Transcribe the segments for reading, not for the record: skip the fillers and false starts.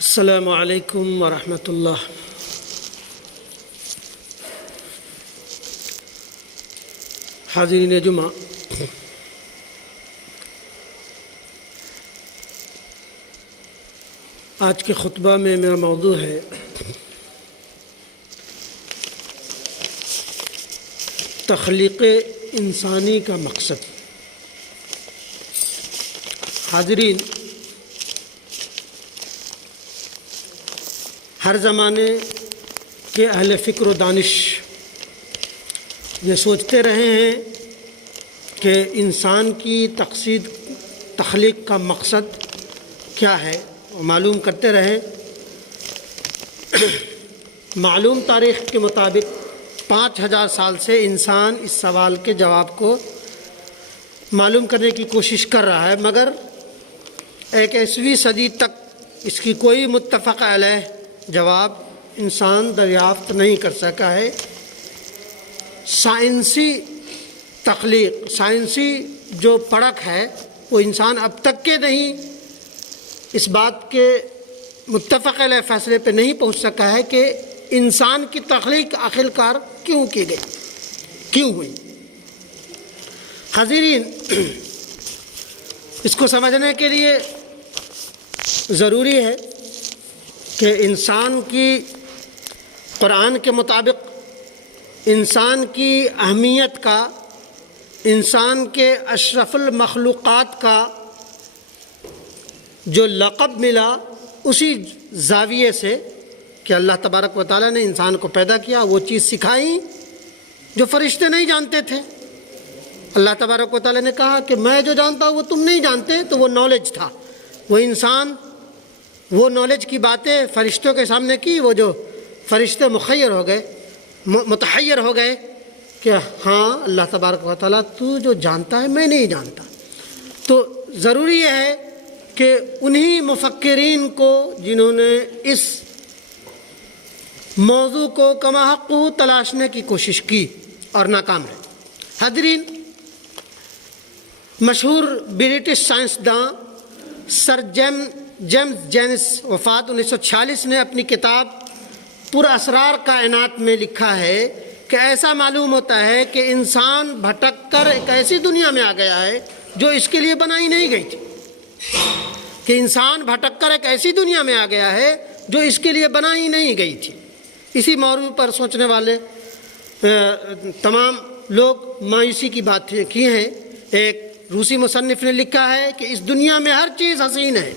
السلام علیکم ورحمۃ اللہ۔ حاضرین جمعہ، آج کے خطبہ میں میرا موضوع ہے تخلیق انسانی کا مقصد۔ حاضرین، ہر زمانے کے اہل فکر و دانش یہ سوچتے رہے ہیں کہ انسان کی تخلیق کا مقصد کیا ہے، وہ معلوم کرتے رہے۔ معلوم تاریخ کے مطابق 5000 سال سے انسان اس سوال کے جواب کو معلوم کرنے کی کوشش کر رہا ہے، مگر 21ویں صدی تک اس کی کوئی متفق علیہ جواب انسان دریافت نہیں کر سکا ہے۔ سائنسی تخلیق، سائنسی جو پرکھ ہے، وہ انسان اب تک کے نہیں اس بات کے متفق علیہ فیصلے پہ نہیں پہنچ سکا ہے کہ انسان کی تخلیق آخرکار کیوں کی گئی، کیوں ہوئی۔ حاضرین، اس کو سمجھنے کے لیے ضروری ہے کہ انسان کی قرآن کے مطابق انسان کی اہمیت کا، انسان کے اشرف المخلوقات کا جو لقب ملا، اسی زاویے سے کہ اللہ تبارک و تعالیٰ نے انسان کو پیدا کیا، وہ چیز سکھائی جو فرشتے نہیں جانتے تھے۔ اللہ تبارک و تعالیٰ نے کہا کہ میں جو جانتا ہوں وہ تم نہیں جانتے، تو وہ نالج تھا۔ وہ انسان وہ نالج کی باتیں فرشتوں کے سامنے کی، وہ جو فرشتے مخیر ہو گئے، متحیر ہو گئے کہ ہاں اللہ تبارک و تعالیٰ تو جو جانتا ہے میں نہیں جانتا۔ تو ضروری یہ ہے کہ انہی مفکرین کو جنہوں نے اس موضوع کو کما حق تلاشنے کی کوشش کی اور ناکام رہے۔ حاضرین، مشہور برٹش سائنسداں سر جیمز جینس وفات 1946 نے اپنی کتاب پر اسرار کائنات میں لکھا ہے کہ ایسا معلوم ہوتا ہے کہ انسان بھٹک کر ایک ایسی دنیا میں آ گیا ہے جو اس کے لیے بنائی نہیں گئی تھی، کہ انسان بھٹک کر ایک ایسی دنیا میں آ گیا ہے جو اس کے لیے بنائی نہیں گئی تھی۔ اسی موضوع پر سوچنے والے تمام لوگ مایوسی کی بات کی ہیں۔ ایک روسی مصنف نے لکھا ہے کہ اس دنیا میں ہر چیز حسین ہے،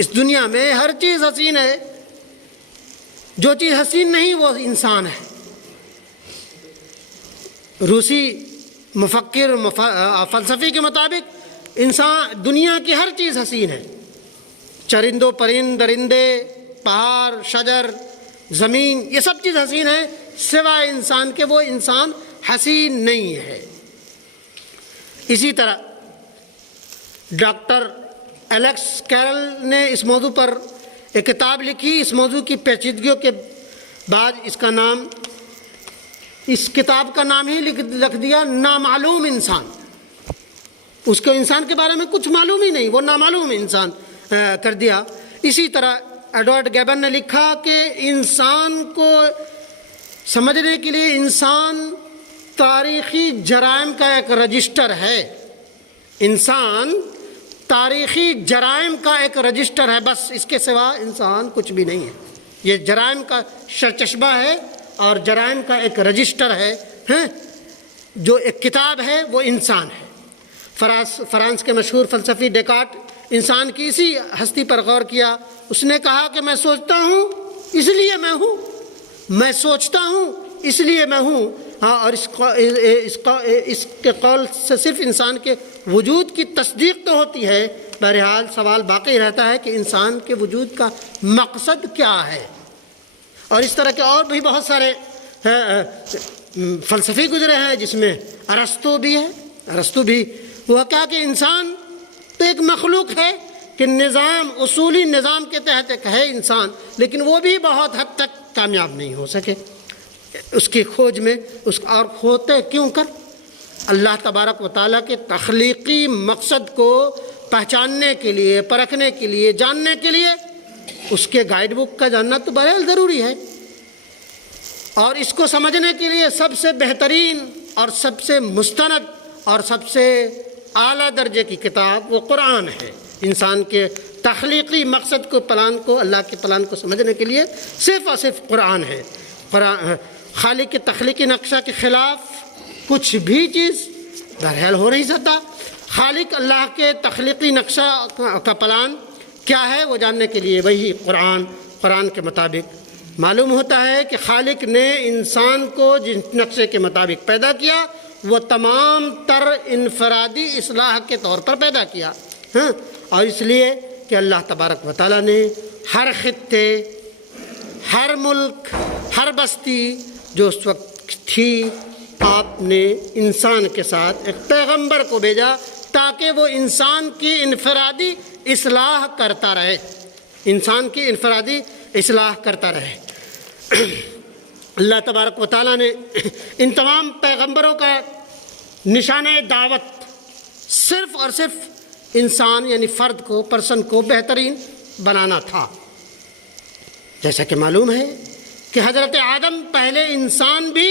اس دنیا میں ہر چیز حسین ہے، جو چیز حسین نہیں وہ انسان ہے۔ روسی مفکر فلسفی کے مطابق انسان دنیا کی ہر چیز حسین ہے، چرندوں پرند درندے، پہاڑ شجر زمین، یہ سب چیز حسین ہے سوائے انسان کے، وہ انسان حسین نہیں ہے۔ اسی طرح ڈاکٹر ایلیکس کیرل نے اس موضوع پر ایک کتاب لکھی۔ اس موضوع کی پیچیدگیوں کے بعد اس کتاب کا نام ہی لکھ دیا نامعلوم انسان۔ اس کو انسان کے بارے میں کچھ معلوم ہی نہیں، وہ نامعلوم انسان کر دیا۔ اسی طرح ایڈورڈ گیبن نے لکھا کہ انسان کو سمجھنے کے لیے انسان تاریخی جرائم کا ایک رجسٹر ہے، انسان تاریخی جرائم کا ایک رجسٹر ہے، بس اس کے سوا انسان کچھ بھی نہیں ہے۔ یہ جرائم کا سرچشمہ ہے اور جرائم کا ایک رجسٹر ہے، جو ایک کتاب ہے، وہ انسان ہے۔ فرانس کے مشہور فلسفی ڈیکارٹ انسان کی اسی ہستی پر غور کیا۔ اس نے کہا کہ میں سوچتا ہوں اس لیے میں ہوں، میں سوچتا ہوں اس لیے میں ہوں، اور اس کے قول سے صرف انسان کے وجود کی تصدیق تو ہوتی ہے، بہرحال سوال باقی رہتا ہے کہ انسان کے وجود کا مقصد کیا ہے۔ اور اس طرح کے اور بھی بہت سارے فلسفی گزرے ہیں، جس میں ارسطو بھی ہے۔ ارسطو بھی وہ کہا کہ انسان تو ایک مخلوق ہے، کہ نظام، اصولی نظام کے تحت ایک ہے انسان، لیکن وہ بھی بہت حد تک کامیاب نہیں ہو سکے اس کی کھوج میں۔ اور ہوتے کیوں کر؟ اللہ تبارک و تعالیٰ کے تخلیقی مقصد کو پہچاننے کے لیے، پرکھنے کے لیے، جاننے کے لیے اس کے گائیڈ بک کا جاننا تو بہرحال ضروری ہے، اور اس کو سمجھنے کے لیے سب سے بہترین اور سب سے مستند اور سب سے اعلیٰ درجے کی کتاب وہ قرآن ہے۔ انسان کے تخلیقی مقصد کو، پلان کو، اللہ کے پلان کو سمجھنے کے لیے صرف اور صرف قرآن ہے۔ خالق کے تخلیقی نقشہ کے خلاف کچھ بھی چیز بہرحال ہو نہیں سکتا۔ خالق اللہ کے تخلیقی نقشہ کا پلان کیا ہے وہ جاننے کے لیے وہی قرآن کے مطابق معلوم ہوتا ہے کہ خالق نے انسان کو جس نقشے کے مطابق پیدا کیا وہ تمام تر انفرادی اصلاح کے طور پر پیدا کیا، اور اس لیے کہ اللہ تبارک و تعالیٰ نے ہر خطے، ہر ملک، ہر بستی جو اس وقت تھی، آپ نے انسان کے ساتھ ایک پیغمبر کو بھیجا تاکہ وہ انسان کی انفرادی اصلاح کرتا رہے، انسان کی انفرادی اصلاح کرتا رہے۔ اللہ تبارک و تعالیٰ نے ان تمام پیغمبروں کا نشانہ دعوت صرف اور صرف انسان یعنی فرد کو، پرسن کو بہترین بنانا تھا۔ جیسا کہ معلوم ہے کہ حضرت آدم پہلے انسان بھی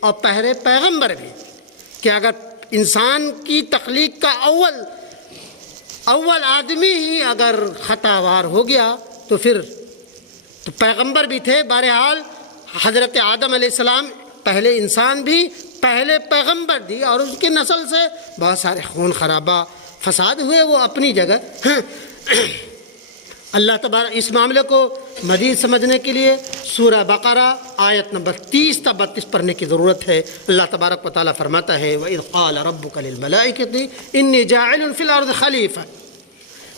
اور پہلے پیغمبر بھی، کہ اگر انسان کی تخلیق کا اول آدمی ہی اگر خطا وار ہو گیا تو پھر تو پیغمبر بھی تھے۔ بہرحال حضرت آدم علیہ السلام پہلے انسان بھی، پہلے پیغمبر بھی، اور اس کی نسل سے بہت سارے خون خرابہ فساد ہوئے، وہ اپنی جگہ۔ اللہ تبارک اس معاملے کو مزید سمجھنے کے لیے سورہ بقرہ آیت نمبر 30 تا 32 پڑھنے کی ضرورت ہے۔ اللہ تبارک و تعالیٰ فرماتا ہے وَإِذْ قَالَ رَبُّكَ لِلْمَلَائِكَةِ إِنِّي جَاعِلٌ فِي الْأَرْضِ خَلِيفَةً۔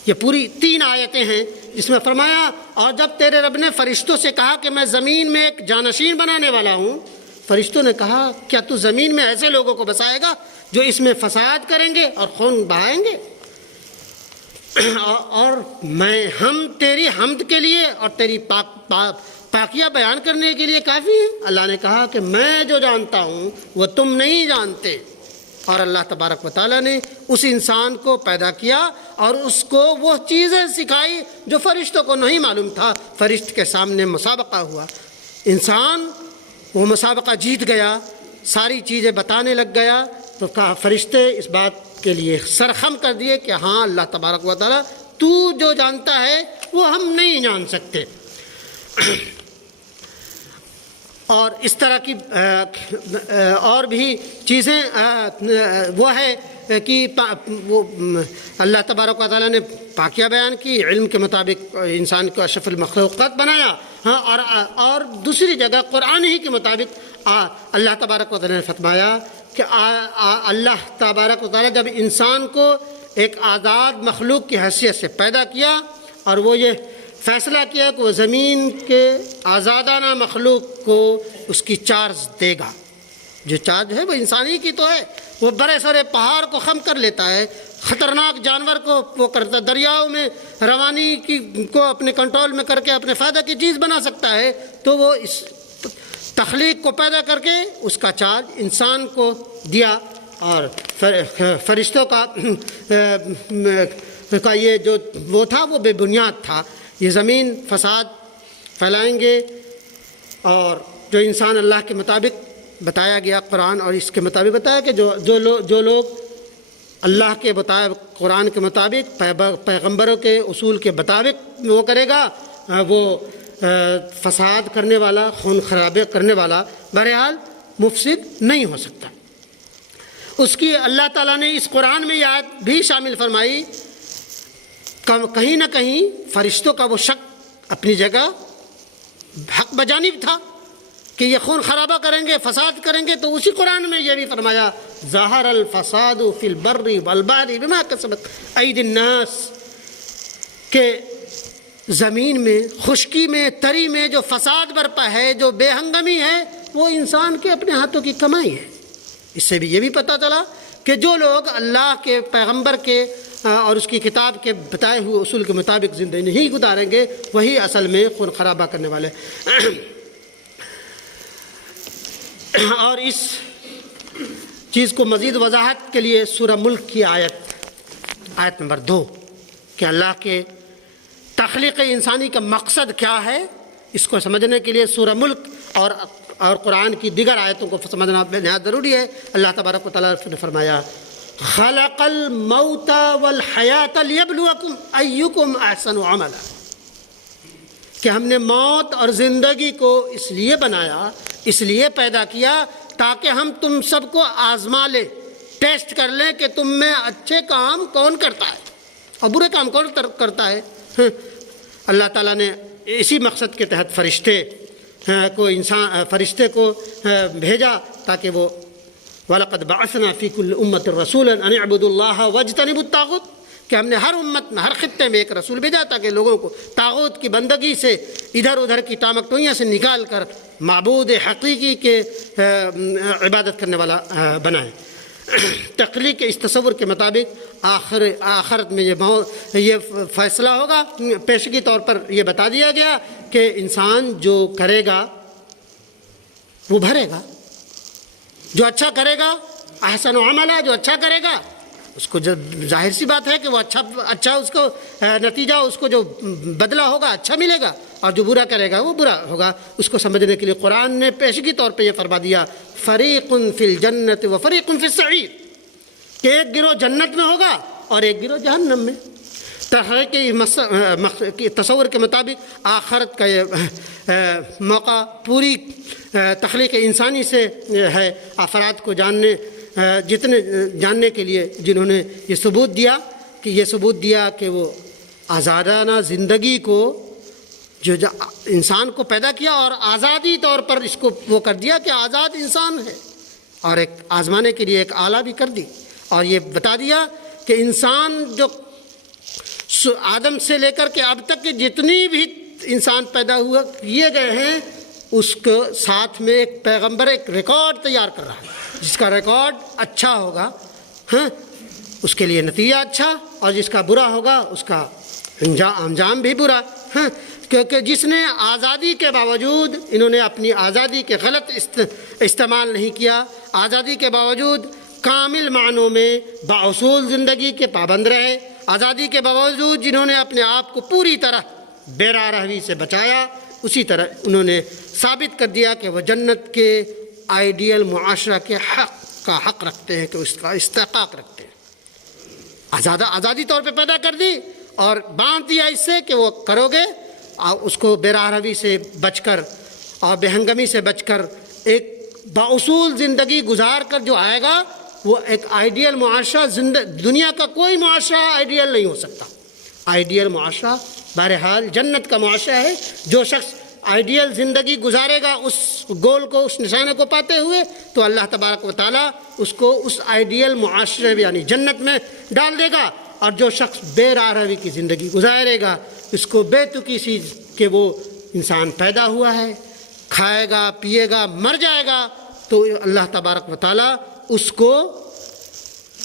یہ پوری 3 آیتیں ہیں جس میں فرمایا اور جب تیرے رب نے فرشتوں سے کہا کہ میں زمین میں ایک جانشین بنانے والا ہوں، فرشتوں نے کہا کیا تو زمین میں ایسے لوگوں کو بسائے گا جو اس میں فساد کریں گے اور خون بہائیں گے؟ اور ہم تیری حمد کے لیے اور تیری پاکیہ بیان کرنے کے لیے کافی ہیں۔ اللہ نے کہا کہ میں جو جانتا ہوں وہ تم نہیں جانتے، اور اللہ تبارک و تعالیٰ نے اس انسان کو پیدا کیا اور اس کو وہ چیزیں سکھائی جو فرشتوں کو نہیں معلوم تھا۔ فرشت کے سامنے مسابقہ ہوا، انسان وہ مسابقہ جیت گیا، ساری چیزیں بتانے لگ گیا، تو کہا فرشتے اس بات کے لیے سرخم کر دیے کہ ہاں اللہ تبارک و تعالیٰ تو جو جانتا ہے وہ ہم نہیں جان سکتے۔ اور اس طرح کی اور بھی چیزیں وہ ہے کہ وہ اللہ تبارک و تعالیٰ نے پاکیہ بیان کی، علم کے مطابق انسان کو اشرف المخلوقات بنایا، اور دوسری جگہ قرآن ہی کے مطابق اللہ تبارک و تعالیٰ نے فرمایا کہ اللہ تبارک و تعالیٰ جب انسان کو ایک آزاد مخلوق کی حیثیت سے پیدا کیا اور وہ یہ فیصلہ کیا کہ وہ زمین کے آزادانہ مخلوق کو اس کی چارج دے گا، جو چارج ہے وہ انسانی کی تو ہے، وہ بڑے سارے پہاڑ کو خم کر لیتا ہے، خطرناک جانور کو وہ کرتا، دریاؤں میں روانی کو اپنے کنٹرول میں کر کے اپنے فائدہ کی چیز بنا سکتا ہے، تو وہ اس تخلیق کو پیدا کر کے اس کا چارج انسان کو دیا۔ اور فرشتوں کا یہ جو وہ تھا وہ بے بنیاد تھا، یہ زمین فساد پھیلائیں گے، اور جو انسان اللہ کے مطابق بتایا گیا قرآن اور اس کے مطابق بتایا کہ جو لوگ اللہ کے مطابق قرآن کے مطابق پیغمبروں کے اصول کے مطابق وہ کرے گا، وہ فساد کرنے والا، خون خرابے کرنے والا بہرحال مفسد نہیں ہو سکتا۔ اس کی اللہ تعالیٰ نے اس قرآن میں یہ آیت بھی شامل فرمائی، کہیں نہ کہیں فرشتوں کا وہ شک اپنی جگہ حق بجانب تھا کہ یہ خون خرابہ کریں گے، فساد کریں گے، تو اسی قرآن میں یہ بھی فرمایا ظہر الفساد فی البر والبحر بما کسبت ایدی الناس، کہ زمین میں، خشکی میں، تری میں جو فساد برپا ہے، جو بے ہنگمی ہے، وہ انسان کے اپنے ہاتھوں کی کمائی ہے۔ اس سے بھی یہ بھی پتہ چلا کہ جو لوگ اللہ کے پیغمبر کے اور اس کی کتاب کے بتائے ہوئے اصول کے مطابق زندگی نہیں گزاریں گے وہی اصل میں خون خرابہ کرنے والے۔ اور اس چیز کو مزید وضاحت کے لیے سورہ ملک کی آیت نمبر 2 کہ اللہ کے تخلیق انسانی کا مقصد کیا ہے، اس کو سمجھنے کے لیے سورہ ملک اور قرآن کی دیگر آیتوں کو سمجھنا نہایت ضروری ہے۔ اللہ تبارک و تعالیٰ نے فرمایا خلق الموت والحیات لیبلوکم ایکم احسن عملا، کہ ہم نے موت اور زندگی کو اس لیے بنایا، اس لیے پیدا کیا تاکہ ہم تم سب کو آزما لیں، ٹیسٹ کر لیں کہ تم میں اچھے کام کون کرتا ہے اور برے کام کون کرتا ہے۔ اللہ تعالیٰ نے اسی مقصد کے تحت فرشتے کو بھیجا تاکہ وہ وَلَقَدْ بَعَثْنَا فِي كُلِّ أُمَّةٍ رَسُولًا أَنِ اعْبُدُوا اللَّهَ وَاجْتَنِبُوا الطَّاغُوتَ، کہ ہم نے ہر امت میں، ہر خطے میں ایک رسول بھیجا تاکہ لوگوں کو طاغوت کی بندگی سے، ادھر ادھر کی ٹامکٹوئیاں سے نکال کر معبود حقیقی کے عبادت کرنے والا بنائیں۔ تخلیق کے اس تصور کے مطابق آخرت میں یہ فیصلہ ہوگا، پیشگی طور پر یہ بتا دیا گیا کہ انسان جو کرے گا وہ بھرے گا، جو اچھا کرے گا احسن عملا، جو اچھا کرے گا اس کو ظاہر سی بات ہے کہ وہ اچھا اس کو نتیجہ، اس کو جو بدلہ ہوگا اچھا ملے گا، اور جو برا کرے گا وہ برا ہوگا۔ اس کو سمجھنے کے لیے قرآن نے پیشگی طور پہ یہ فرما دیا فریق فی الجنت و فریق فی السعیر، کہ ایک گروہ جنت میں ہوگا اور ایک گروہ جہنم میں۔ تخلیق تصور کے مطابق آخرت کا یہ موقع پوری تخلیق انسانی سے ہے، افراد کو جاننے کے لیے جنہوں نے یہ ثبوت دیا کہ وہ آزادانہ زندگی کو جو انسان کو پیدا کیا اور آزادی طور پر اس کو وہ کر دیا کہ آزاد انسان ہے، اور ایک آزمانے کے لیے ایک آلہ بھی کر دی، اور یہ بتا دیا کہ انسان جو آدم سے لے کر کے اب تک کے جتنی بھی انسان پیدا کیے گئے ہیں، اس کو ساتھ میں ایک پیغمبر ایک ریکارڈ تیار کر رہا ہے، جس کا ریکارڈ اچھا ہوگا اس کے لیے نتیجہ اچھا، اور جس کا برا ہوگا اس کا انجام بھی برا۔ کیونکہ جس نے آزادی کے باوجود، انہوں نے اپنی آزادی کے غلط استعمال نہیں کیا، آزادی کے باوجود کامل معنوں میں باصول زندگی کے پابند رہے، آزادی کے باوجود جنہوں نے اپنے آپ کو پوری طرح بے راہ روی سے بچایا، اسی طرح انہوں نے ثابت کر دیا کہ وہ جنت کے آئیڈیل معاشرہ کے حق رکھتے ہیں، کہ اس کا استحقاق رکھتے ہیں۔ آزادی طور پہ پیدا کر دی اور باندھ دیا اس سے کہ وہ کرو گے، اس کو بے راہ روی سے بچ کر اور بے ہنگمی سے بچ کر ایک باصول زندگی گزار کر جو آئے گا وہ ایک آئیڈیل معاشرہ، دنیا کا کوئی معاشرہ آئیڈیل نہیں ہو سکتا۔ آئیڈیل معاشرہ بہرحال جنت کا معاشرہ ہے۔ جو شخص آئیڈیل زندگی گزارے گا اس گول کو، اس نشانے کو پاتے ہوئے، تو اللہ تبارک و تعالیٰ اس کو اس آئیڈیل معاشرے یعنی جنت میں ڈال دے گا، اور جو شخص بے راہ روی کی زندگی گزارے گا، اس کو بے تکی سی کہ وہ انسان پیدا ہوا ہے، کھائے گا، پیے گا، مر جائے گا، تو اللہ تبارک و تعالیٰ اس کو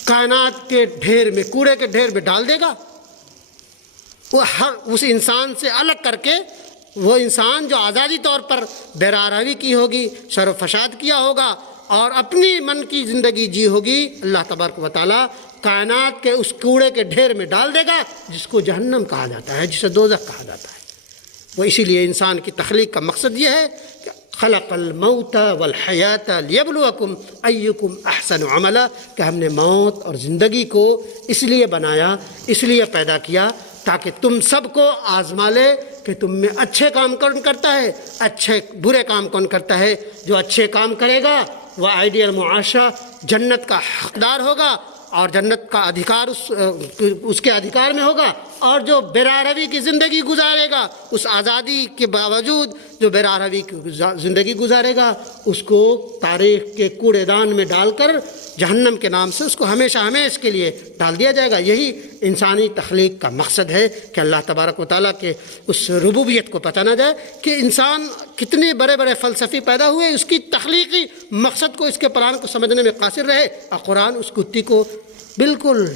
کائنات کے ڈھیر میں، کوڑے کے ڈھیر میں ڈال دے گا۔ وہ اس انسان سے الگ کر کے، وہ انسان جو آزادی طور پر بے راہ روی کی ہوگی، شر و فساد کیا ہوگا اور اپنی من کی زندگی جی ہوگی، اللہ تبارک و تعالیٰ کائنات کے اس کوڑے کے ڈھیر میں ڈال دے گا جس کو جہنم کہا جاتا ہے، جسے دوزخ کہا جاتا ہے۔ وہ اسی لیے انسان کی تخلیق کا مقصد یہ ہے کہ خلق الموت والحیات لیبلوکم ایکم احسن عملا، کہ ہم نے موت اور زندگی کو اس لیے بنایا، اس لیے پیدا کیا تاکہ تم سب کو آزما لے کہ تم میں اچھے کام کون کرتا ہے، اچھے برے کام کون کرتا ہے۔ جو اچھے کام کرے گا وہ آئیڈیل معاشرہ جنت کا حقدار ہوگا، اور جنت کا ادھیکار اس کے ادھیکار میں ہوگا، اور جو بے راہ روی کی زندگی گزارے گا، اس آزادی کے باوجود جو بے راہ روی کی زندگی گزارے گا، اس کو تاریخ کے کوڑے دان میں ڈال کر جہنم کے نام سے اس کو ہمیشہ ہمیشہ کے لیے ڈال دیا جائے گا۔ یہی انسانی تخلیق کا مقصد ہے کہ اللہ تبارک و تعالیٰ کے اس ربوبیت کو پتہ نہ جائے کہ انسان کتنے بڑے بڑے فلسفی پیدا ہوئے، اس کی تخلیقی مقصد کو، اس کے پلان کو سمجھنے میں قاصر رہے، اور قرآن اس گتی کو بالکل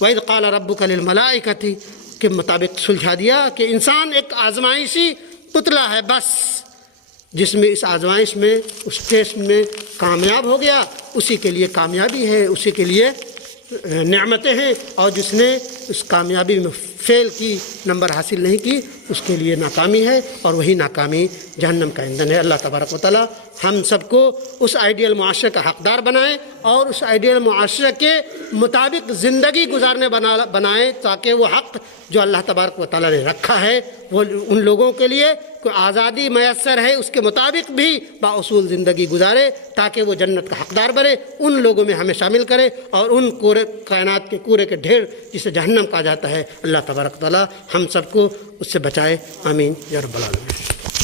وَإِذْ قَالَ رَبُّكَ لِلْمَلَائِكَةِ کے مطابق سلجھا دیا کہ انسان ایک آزمائشی پتلا ہے بس، جس میں اس آزمائش میں، اس ٹیسٹ میں کامیاب ہو گیا، اسی کے لیے کامیابی ہے، اسی کے لیے نعمتیں ہیں، اور جس نے اس کامیابی میں فیل کی، نمبر حاصل نہیں کی، اس کے لیے ناکامی ہے، اور وہی ناکامی جہنم کا ایندھن ہے۔ اللہ تبارک و تعالی ہم سب کو اس آئیڈیل معاشرے کا حقدار بنائیں اور اس آئیڈیل معاشرے کے مطابق زندگی گزارنے بنائیں، تاکہ وہ حق جو اللہ تبارک و تعالی نے رکھا ہے وہ ان لوگوں کے لیے کوئی آزادی میسر ہے اس کے مطابق بھی باصول زندگی گزارے، تاکہ وہ جنت کا حقدار بنے، ان لوگوں میں ہمیں شامل کرے، اور ان کائنات کے کوڑے کے ڈھیر جسے جہنم کہا جاتا ہے، اللہ تبارک و تعالی ہم سب کو اس سے بچائے، آمین یا رب العالمین۔